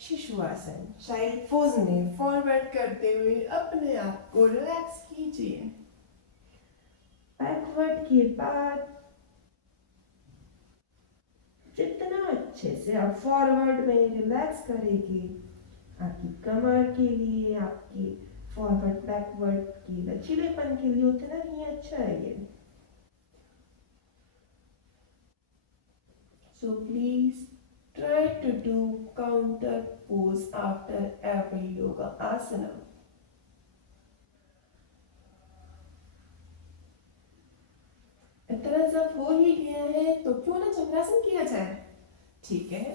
शिशु आसन चाइल्ड पोज में फॉरवर्ड करते हुए अपने आप को रिलैक्स कीजिए। बैकवर्ड के बाद जितना अच्छे से आप फॉरवर्ड में रिलैक्स करेंगे, आपकी कमर के लिए, आपकी फॉरवर्ड बैकवर्ड की लचीलेपन के लिए उतना ही अच्छा है ये। So please try to do counter pose after every yoga asana. इतना सब हो ही गया है तो क्यों ना चक्रासन किया जाए। ठीक है,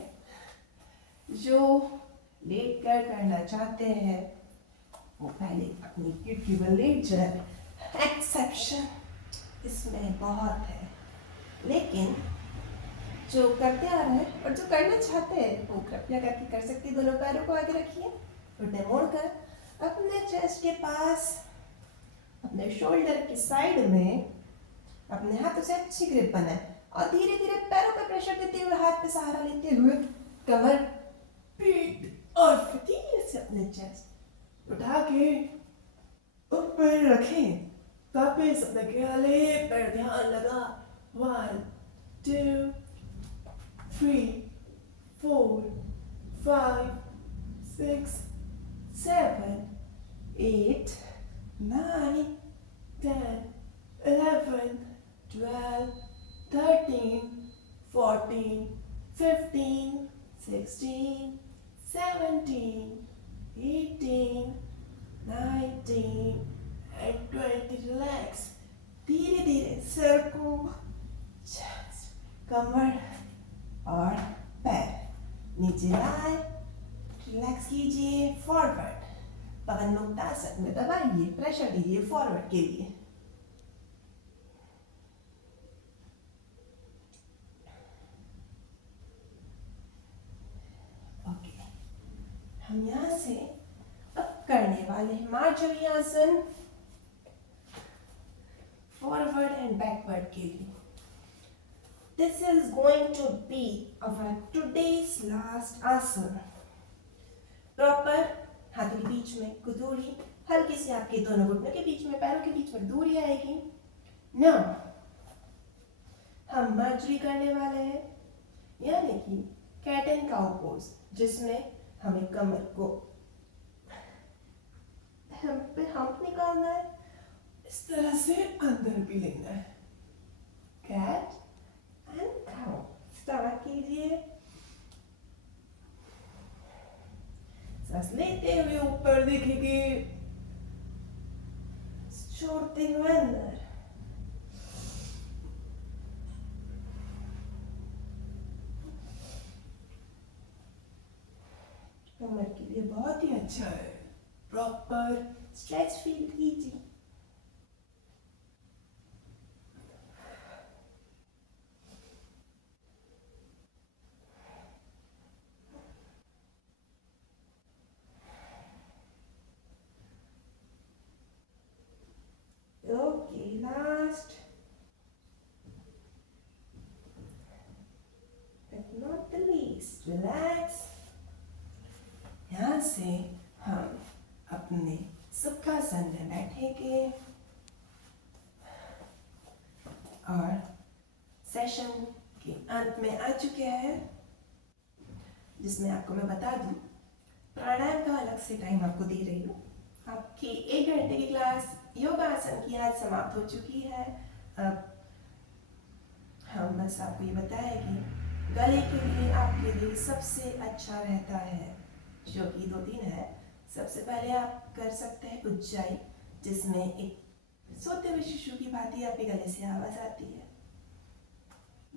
जो लेट कर करना चाहते हैं वो पहले अपनी खिड़की पर लेट जाए। एक्सेप्शन इसमें बहुत है, लेकिन जो करते आ रहे हैं और जो करना चाहते हैं वो कृपया करके कर सकते हैं। दोनों पैरों को आगे रखिए, घुटने मोड़कर अपने चेस्ट के पास, अपने शोल्डर की साइड में अपने हाथों से अच्छी ग्रिप बनाए और धीरे धीरे पैरों पर प्रेशर देते हुए, हाथ पे सहारा लेते हुए कमर, पीठ और धीरे से अपने चेस्ट उठा के ऊपर रखें। वापस अपने गले पर ध्यान लगा। 1, 2, 3, 4, 5, 6, 7, 8, 9, 10, 11, 12, 13, 14, 15, 16, 17, 18, 19 and 20. Relax. धीरे धीरे सर को, कमर और पैर नीचे लाए, रिलैक्स कीजिए। फॉरवर्ड पवन मुक्तासन में दबाइए, प्रेशर दीजिए फॉरवर्ड के लिए। ओके, हम यहाँ से अब करने वाले हैं मार्जरी आसन, फॉरवर्ड एंड बैकवर्ड के लिए। This is going to be our today's last asana. Proper हाथों के बीच में कुदूरी, हल्की सी आपके दोनों घुटनों के बीच में, पैरों के बीच में दूरी आएगी। Now हम मार्जरी करने वाले हैं, यानी कि कैट एंड काउ पोज, जिसमें हमें कमर को हम्प निकालना है, इस तरह से अंदर भी लेना है। कैट एंड काउ स्टार्ट कीजिए। बैठे हुए ऊपर देखेंगे, छोड़ते हुए अंदर। कमर के लिए बहुत ही अच्छा है। प्रॉपर स्ट्रेच फील कीजिए। Okay, last but not the least, relax. यहाँ से हम अपने सुखासन में बैठेंगे और सेशन के अंत में आ चुके हैं, जिसमें आपको मैं बता दूं, प्राणायाम का अलग से टाइम आपको दे रही हूँ। आपकी 1 घंटे की क्लास योगासन की आज समाप्त हो चुकी है। अब हम बस आपको ये बताएं कि गले के लिए आपके लिए सबसे अच्छा रहता है, जो कि 2-3 है। सबसे पहले आप कर सकते हैं उज्जाई, जिसमें एक सोते हुए शिशु की भांति आपके गले से आवाज आती है।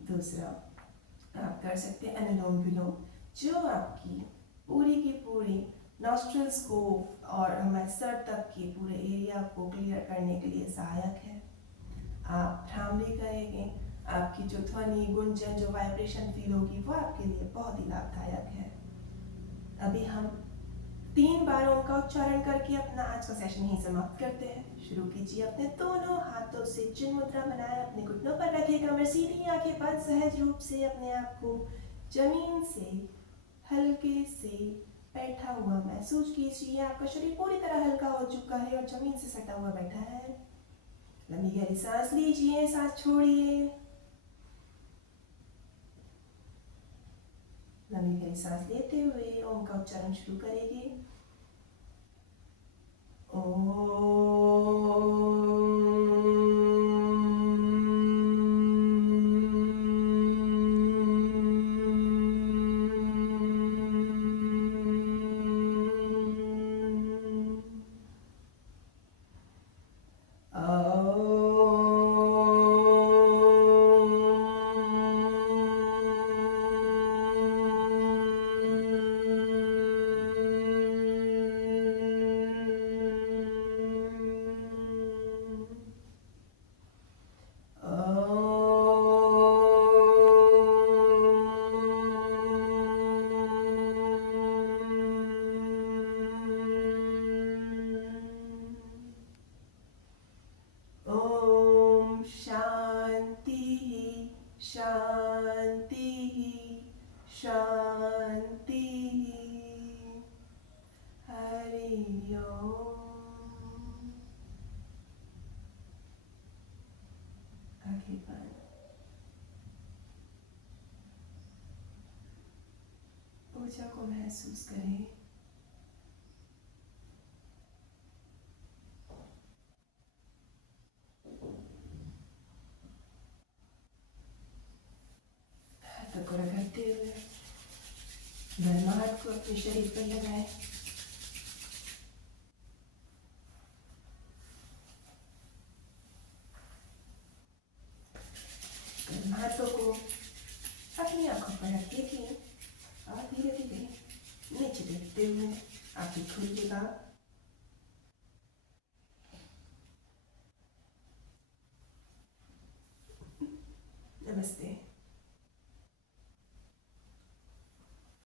दूसरा, आप कर सकते हैं अनुलोम विलोम, जो आपकी पूरी की पूरी नॉस्ट्रल्स को और हमारे सर तक के पूरे एरिया को क्लियर करने के लिए सहायक है। आप भ्रामरी करेंगे, आपकी जो ध्वनि गुंजन, जो वाइब्रेशन फील होगी, वो आपके लिए बहुत ही लाभदायक है। अभी हम 3 बार ओम का उच्चारण करके अपना आज का सेशन ही समाप्त करते हैं। शुरू कीजिए। अपने दोनों हाथों से चिन्ह मुद्रा बनाए, अपने घुटनों पर रखे, कमर सीधी, आंखें बंद, सहज रूप से अपने आप को जमीन से हल्के से बैठा हुआ महसूस कीजिए। आपका शरीर पूरी तरह हल्का हो चुका है और जमीन से सटा हुआ बैठा है। लंबी गहरी सांस लीजिए, सांस छोड़िए। लंबी गहरी सांस लेते हुए ओम का उच्चारण शुरू करेंगे। ऊर्जा को महसूस करें। हाथों को रगड़ते हुए गर्माहट को अपने शरीर पर लगाएं। हाथों को अपनी आंखों पर रख देखिए और धीरे धीरे नीचे देखते हुए आंखें खोलिएगा। नमस्ते।